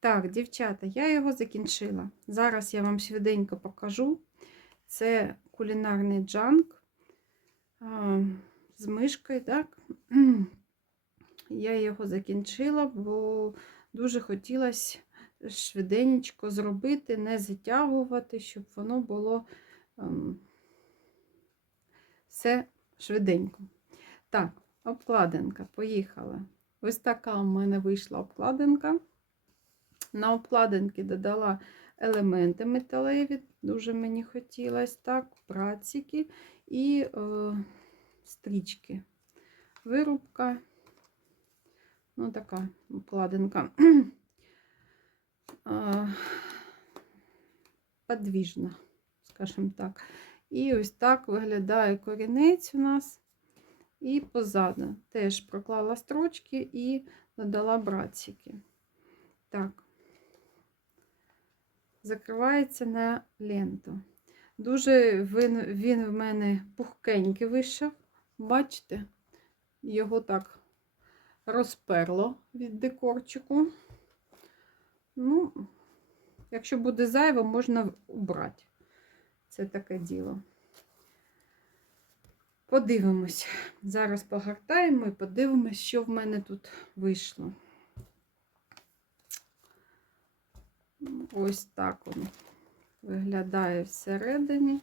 Так, дівчата, я його закінчила. Зараз я вам швиденько покажу. Це кулінарний джанк з мишкою, так? Я його закінчила, бо дуже хотілося швиденько зробити, не затягувати, щоб воно було ем, все швиденько. Так, обкладинка, поїхала. Ось така у мене вийшла обкладинка. На обкладинки додала елементи металеві, дуже мені хотілося, так, працики і е, стрічки. Вирубка, ну така обкладинка подвіжна, скажімо так. І ось так виглядає корінець у нас. І позаду теж проклала строчки і додала братики. Так, закривається на ленту. Дуже він, він в мене пухкенький вийшов. Бачите, його так розперло від декорчику. Ну, якщо буде зайво, можна убрати. Це таке діло. Подивимось. Зараз погортаємо і подивимось, що в мене тут вийшло. Ось так він виглядає всередині.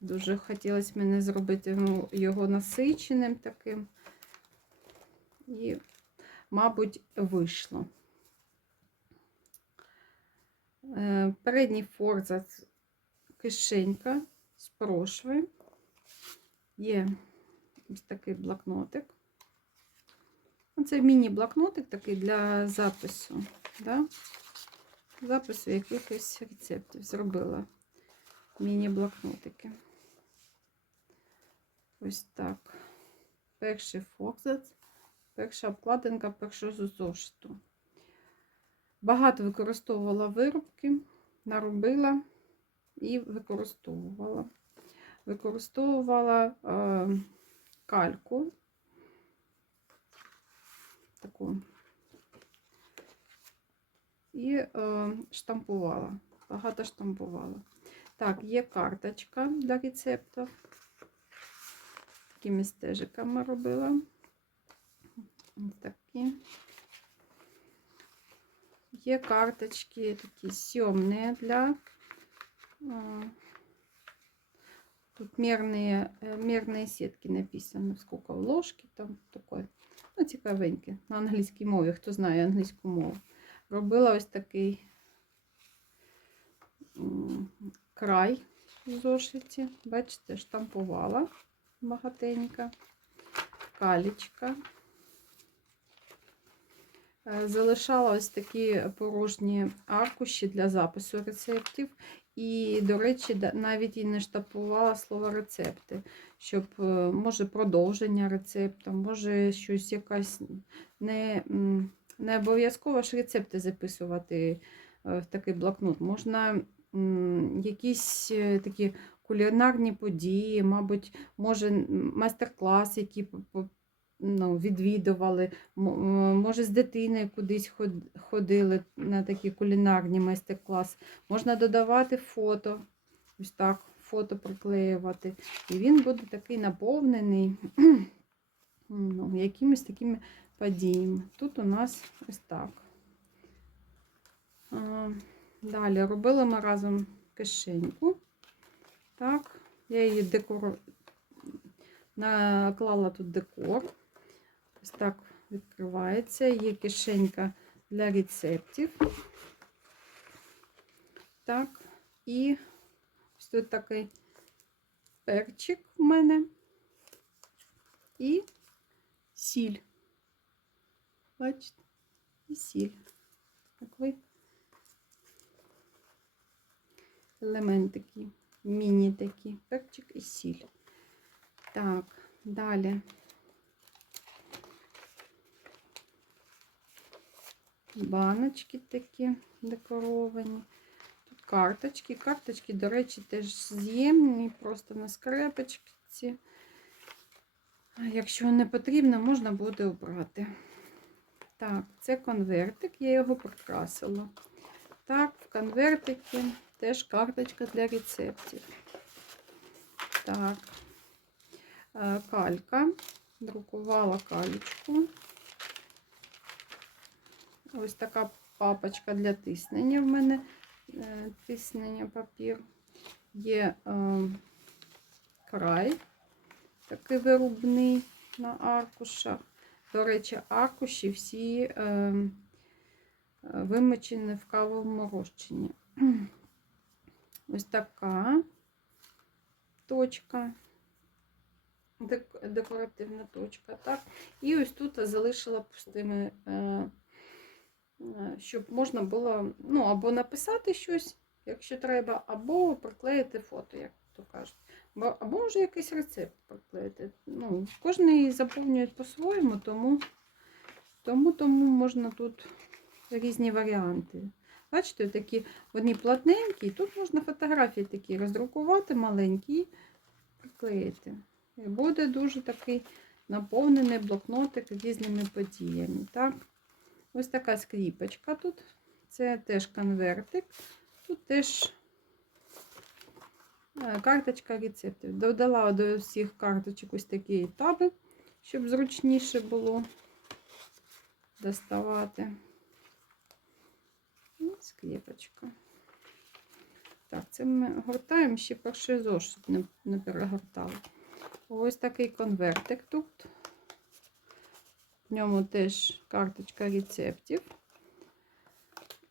Дуже хотілося мені зробити його насиченим таким. І, мабуть, вийшло. Е, передній форзац кишенька з прошви. Є ось такий блокнотик. Це міні-блокнотик такий для запису. Да? Запису якихось рецептів зробила. Міні-блокнотики. Ось так. Перший фокзац, перша обкладинка першого зошиту. Багато використовувала виробки, наробила і використовувала використовувала е, кальку, таку, і е, штампувала, багато штампувала. Так, є карточка для рецептів. Такими стежиками робила. Ось такі. Є карточки такі сьомні для е, Тут мерные, мерные сітки написано, скільки в ложки там такое. Ну, цікавеньке. На англійській мові, хто знає англійську мову. Робила ось такий край в зошиті. Бачите, штампувала багатенько, калічка. Залишала ось такі порожні аркуші для запису рецептів. І, до речі, навіть і не штампувала слово рецепти, щоб, е, може, продовження рецепту, може щось якась не не обов'язково ж рецепти записувати е, в такий блокнот. Можна якісь е, такі кулінарні події, мабуть, може, майстер-клас, які ну, відвідували, може, з дитиною кудись ходили на такі кулінарні майстер-класи. Можна додавати фото, ось так, фото приклеювати. І він буде такий наповнений ну, якимись такими подіями. Тут у нас ось так. Далі робили ми разом кишеньку. Так, я її декор... наклала тут декор. Ось так відкривається. Є кишенька для рецептів. Так, і ось тут такий перчик в мене і сіль. Бачите, і сіль. Такий елемент міні такий, перчик і сіль. Так, далі. баночки такі декоровані. Тут карточки. Карточки, до речі, теж з'ємні, просто на скрепочці. Якщо не потрібно, можна буде обрати. Так, це конвертик, я його прикрасила. Так, в конвертикі теж карточка для рецептів. Так, е, калька. Друкувала калічку. Ось така папочка для тиснення в мене. е, Тиснення папір. Є е, край, такий вирубний на аркушах. До речі, аркуші всі е, вимочені в кавовому розчині. Ось така точка, декоративна точка. Так? І ось тут залишила пустими, е, е, щоб можна було ну, або написати щось, якщо треба, або приклеїти фото, то кажуть. Бо- Або може якийсь рецепт приклеїти. Ну, кожен заповнює по-своєму, тому, тому, тому можна тут різні варіанти. Бачите, такі одні платненькі, тут можна фотографії такі роздрукувати маленькі приклеїти. І буде дуже такий наповнений блокнотик різними подіями. Так? Ось така скріпочка тут. Це теж конвертик. Тут теж карточка рецептів. Додала до всіх карточок ось такі етапи, щоб зручніше було доставати. І скріпочка. Так, це ми гортаємо ще перший зошит, не, не перегортали. Ось такий конвертик тут. В ньому теж карточка рецептів.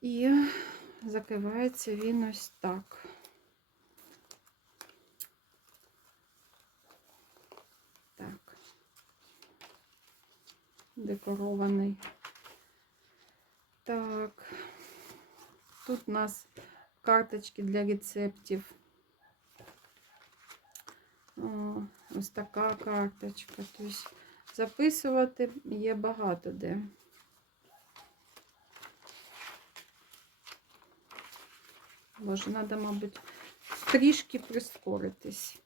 І закривається він ось. Так. Декорований. Так. Тут у нас карточки для рецептів. Ось така карточка. Тобто записувати є багато де. Боже, треба, мабуть, трішки прискоритись.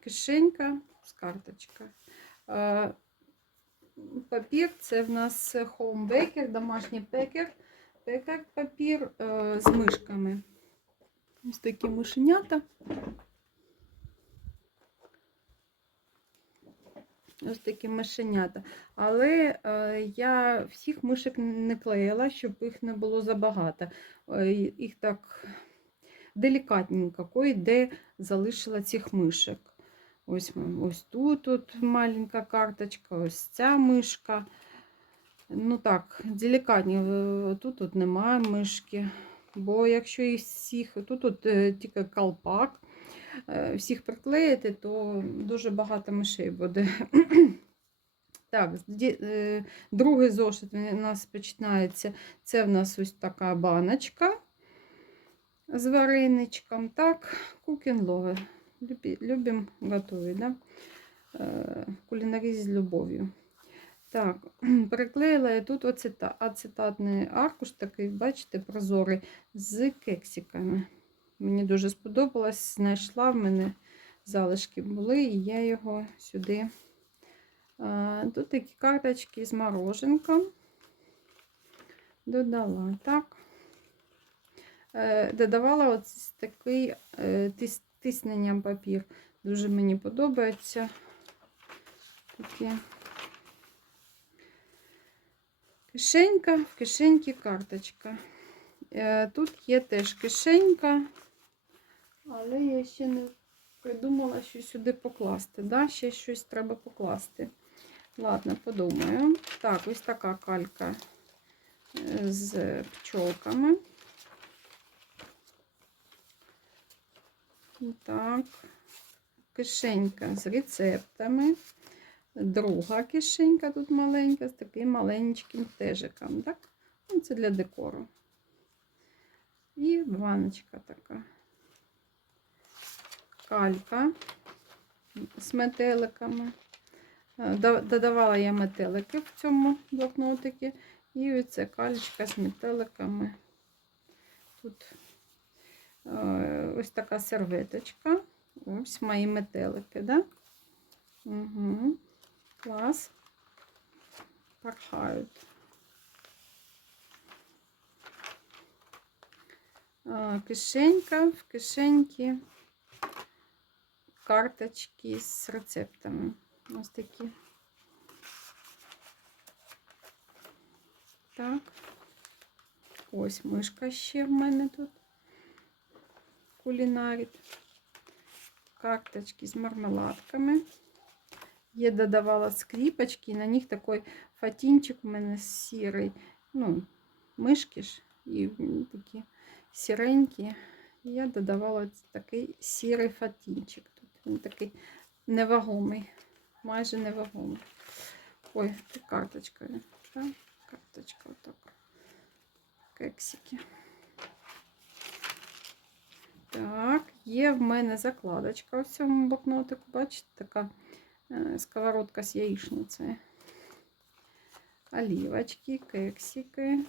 Кишенька з карточка. Папір це в нас Home Baker, домашній пекер. Пекер папір е, з мишками. Ось такі мишенята. Ось такі мишенята. Але е, я всіх мишок не клеїла, щоб їх не було забагато. Е, їх так делікатненько, кое-де залишила цих мишок. Ось, ось тут, тут маленька карточка, ось ця мишка. Ну так, делікатні. е, Тут, тут немає мишки. Бо якщо їх всіх, тут, тут е, тільки колпак, е, всіх приклеїти, то дуже багато мишей буде. Так, другий зошит у нас починається. Це в нас ось така баночка з вареничком. Так, кукінлове. Любимо готувати, да? Е, Кулінарі з любов'ю. Так, приклеїла я тут оцета, ацетатний аркуш, такий, бачите, прозорий, з кексиками. Мені дуже сподобалось, знайшла в мене залишки були, і я його сюди. Тут такі карточки з мороженком додала. Так. Е, Додавала ось такий е, тисненням папір. Дуже мені подобається. Такі. Кишенька, в кишеньки карточка. Е, Тут є теж кишенька, але я ще не придумала, що сюди покласти. Да? Ще щось треба покласти. Ладно, подумаю. Так, ось така калька е, з пчолками. Так, кишенька з рецептами. Друга кишенька тут маленька, з таким маленьким тежиком. Так? Ну, Це для декору. І баночка така. Калька з метеликами. Е, Додавала я метелики в цьому блокнотикі. І оце калічка з метеликами. Тут ось така серветочка. Ось мої метелики, да? Угу. Клас. порхають. А, Кишенька, в кишеньки карточки з рецептами. Ось такі. Так. Ось мишка ще в мене тут. Кулінарить. Карточки з мармеладками. Я додавала скріпочки, і на них такий фатінчик у мене сірий. Ну, мишки ж і такі сіренькі. Я додавала такий сірий фатінчик. Тут він такий невагомий, майже невагомий. Ой, це карточка. Карточка отак. Кексики. Так, є в мене закладочка в цьому блокнотику. Бачите, така е, сковородка з яєчницею. Олівочки, кексики,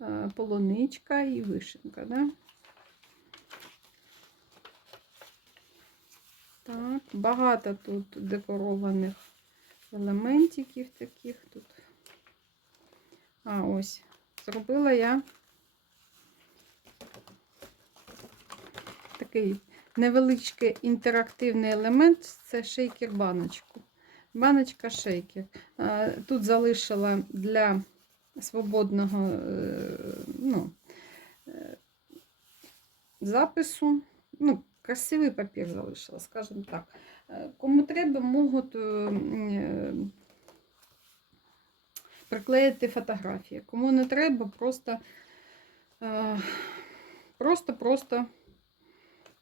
е, полуничка і вишенка, да? Так, багато тут декорованих елементиків таких тут. А, ось. Зробила я такий невеличкий інтерактивний елемент це шейкер баночку. Баночка шейкер. Тут залишила для свободного е, ну, е, запису. Ну, красивий папір залишила, скажімо так. Е, Кому треба, можуть приклеїти фотографії. Кому не треба, просто просто-просто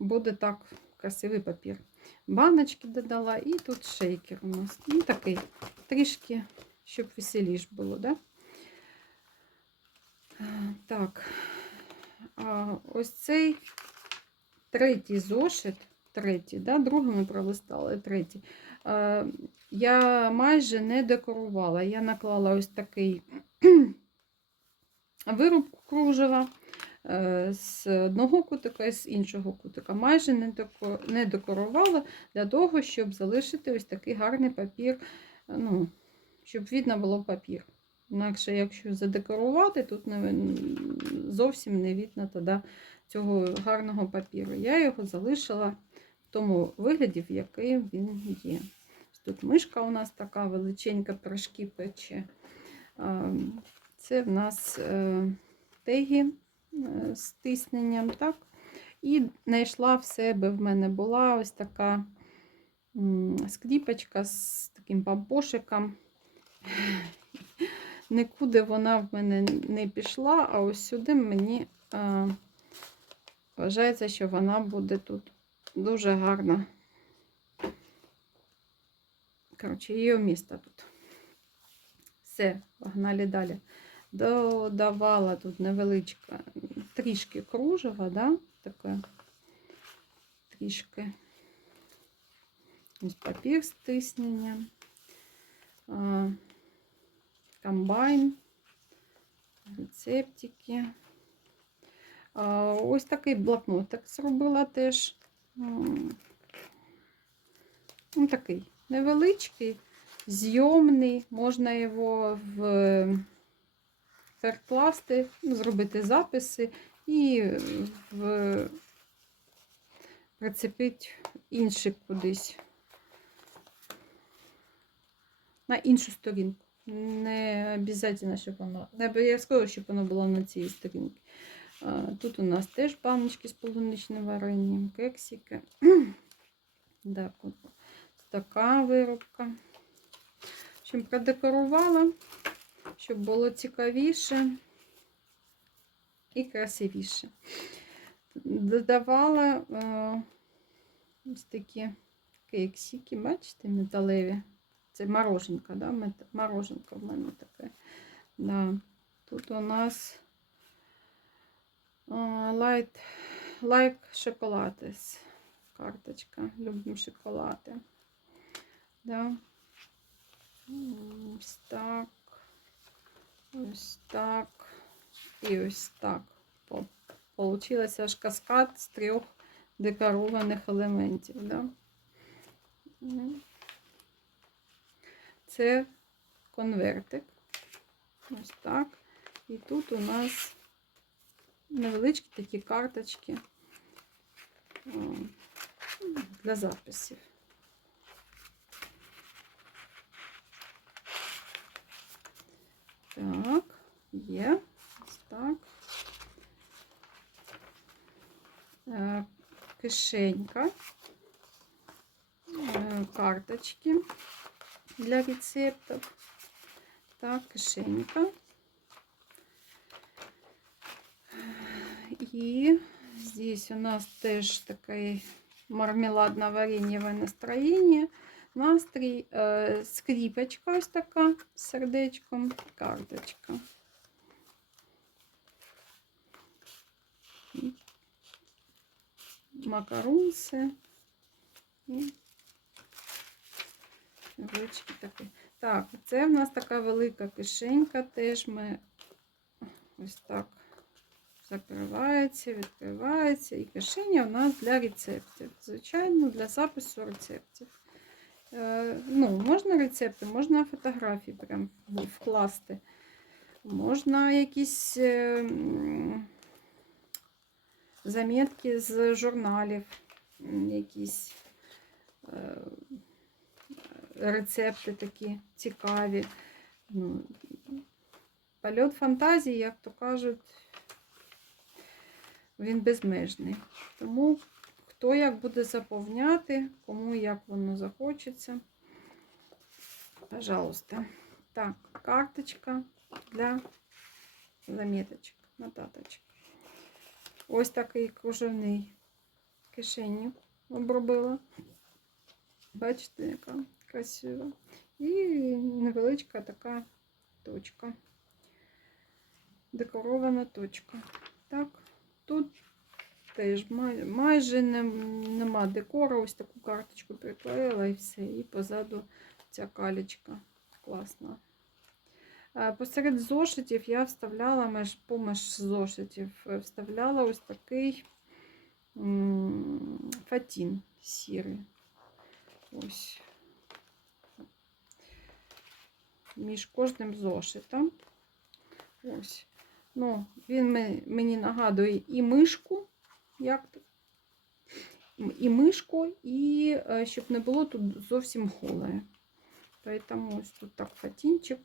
буде так красивий папір. Баночки додала, і тут шейкер у нас. Ну, такий, трішки, щоб веселіш було, да? Так, а, ось цей третій зошит, третій, да? другий ми пролистали, третій. Е, Я майже не декорувала. Я наклала ось такий вирубку кружева з одного кутика і з іншого кутика. Майже не декорувала для того, щоб залишити ось такий гарний папір, е, ну, щоб видно було папір. Інакше, якщо задекорувати, тут не, зовсім не видно тоді цього гарного папіру. Я його залишила в тому вигляді, в який він є. Тут мишка у нас така величенька, пирожки пече. Це в нас е, теги е, з тисненням. так? І знайшла в себе, в мене була ось така скріпочка з таким пампошиком. Нікуди вона в мене не пішла, а ось сюди мені а, вважається, що вона буде тут дуже гарна. Коротше, її місто тут. Все, погнали далі. Додавала тут невеличка, трішки кружева, да? таке трішки. Ось папір з тисненням. Комбайн, рецептики. Ось такий блокнотик зробила теж. Ну, такий невеличкий, зйомний, можна його в ферпласти, ну, зробити записи і в прицепити інший кудись на іншу сторінку. Не обов'язково, щоб воно, не обов'язково, щоб воно було на цій сторінці. Тут у нас теж баночки з полуничним варенням, кексики. Так, така виробка. Общем, продекорувала, щоб було цікавіше і красивіше. Додавала е, ось такі кексики, бачите, металеві. Це мороженка, да? мороженка в мене таке. Да. Тут у нас е, light, like шоколадес. Карточка. Любимо шоколади. Да. Ось так. Ось так. І ось так. По- Получилося аж каскад з трьох декорованих елементів. Да? Це конвертик. Ось так. І тут у нас невеличкі такі карточки для записів. Так. Ось так. Е, Кишенька. Е, Карточки для рецептів. Так, кишенька. И здесь у нас теж такое мармеладно-вареньевое настроение. Настрій, е, скріпочка ось така з сердечком, карточка. Макарунси. І ручки такі. Так, це в нас така велика кишенька. Теж ми ось так закривається, відкривається. І кишеня у нас для рецептів. Звичайно, для запису рецептів. Е, ну, Можна рецепти, можна фотографії прям вкласти. Можна якісь е, м, замітки з журналів, якісь е, рецепти такі цікаві. Ну, Польот фантазії, як то кажуть, він безмежний. Тому хто як буде заповняти, кому як воно захочеться. Пожалуйста. Так, карточка для заміточок, нотаточок. Ось такий кружевний кишеню обробила. Бачите, яка красива. І невеличка така точка. Декорована точка. Так, тут теж май, майже не, нема декора. Ось таку карточку приклеїла і все. І позаду ця калічка класна. Е, Посеред зошитів я вставляла меж, поміж зошитів, е, вставляла ось такий фатін сірий. Ось. Між кожним зошитом. Ось. Ну, він мені нагадує і мишку, як і мишку, і е, щоб не було тут зовсім холе. Поэтому ось тут так фатінчик.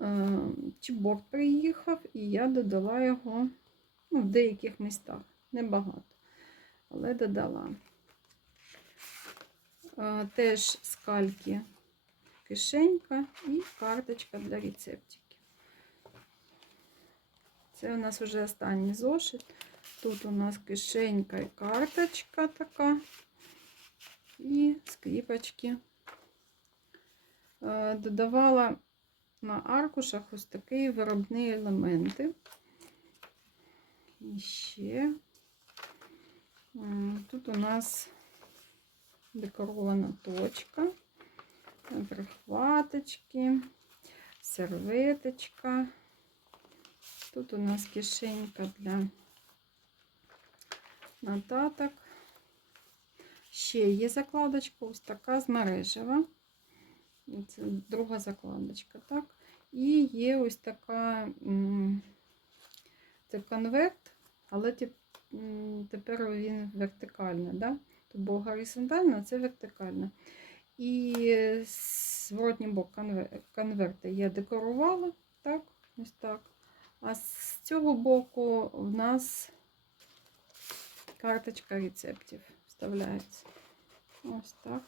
Е, Чіборд приїхав, і я додала його ну, в деяких містах. Небагато, але додала. Е, Теж скальки кишенька і карточка для рецептиків. Це у нас вже останній зошит. Тут у нас кишенька і карточка така, і скріпочки. Е, Додавала на аркушах ось такі виробні елементи. І ще тут у нас декорована точка, прихваточки, серветочка. Тут у нас кишенька для нотаток. Ще є закладочка, ось така з мережева. Це друга закладочка, так? І є ось така це конверт, але тепер він вертикальний, да? Тут був горизонтально, а це вертикально. І зворотній бок конвер- конверта я декорувала, так, ось так. А з цього боку в нас карточка рецептів вставляється. Ось так.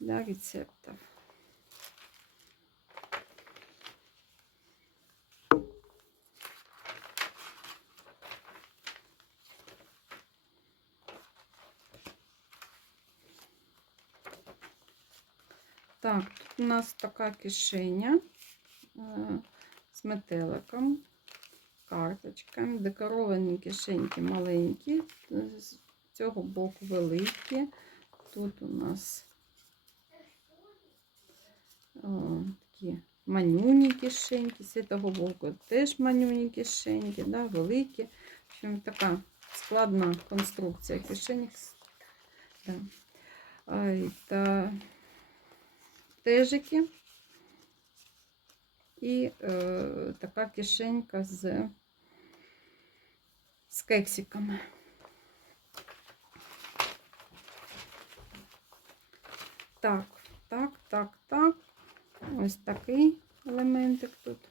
Для рецептів. Так, тут у нас така кишеня е, з метеликом, карточками, декоровані кишеньки маленькі, з цього боку великі. Тут у нас о, такі манюні кишеньки, з цього боку теж манюні кишеньки, да, великі. В общем, така складна конструкція кишеньок. Да. Та стежики і е, така кишенька з, з кексиками. Так, так, так, так. Ось такий елементик тут.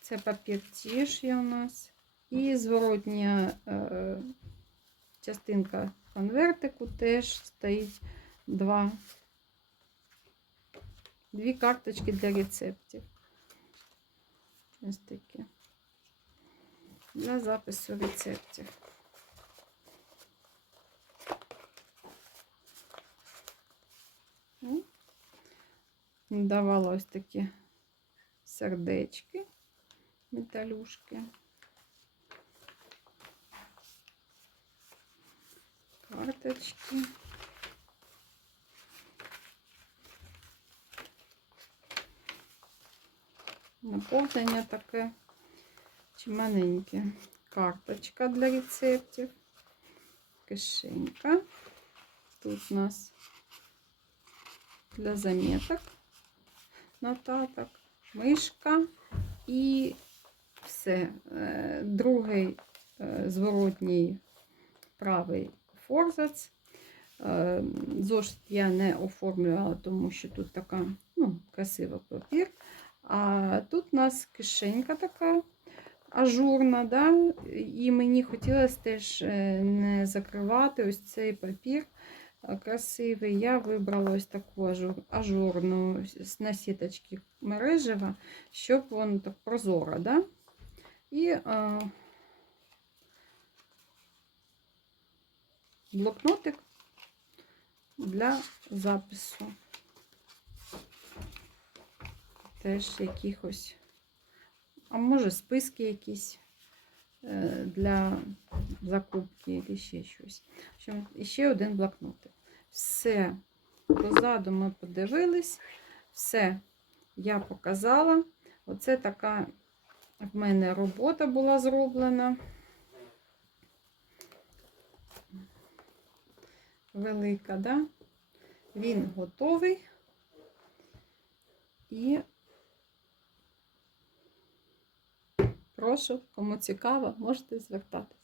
Це папір є у нас. І зворотня е, частинка конвертику теж стоїть два, дві карточки для рецептів. Ось такі. Для запису рецептів. Ну, Давала ось такі сердечки, металюшки. Карточки. Наповнення таке чималеньке. Карточка для рецептів. Кишенька. Тут у нас для заметок, нотаток, мишка і все. Е, Другий е, зворотній правий форзац. Е, Зошит я не оформлювала, тому що тут така ну, красива папір. А тут у нас кишенька така ажурна, да? і мені хотілося теж е, не закривати ось цей папір красивий. Я вибрала ось таку ажур, ажурну с- на сіточці мережева, щоб воно так прозоро. Да? І е, блокнотик для запису. Теж якихось, а може списки якісь е, для закупки або ще щось. В І ще один блокнотик. Все позаду ми подивились, все я показала. Оце така в мене робота була зроблена. Велика, да? Він готовий. І прошу, кому цікаво, можете звертатись.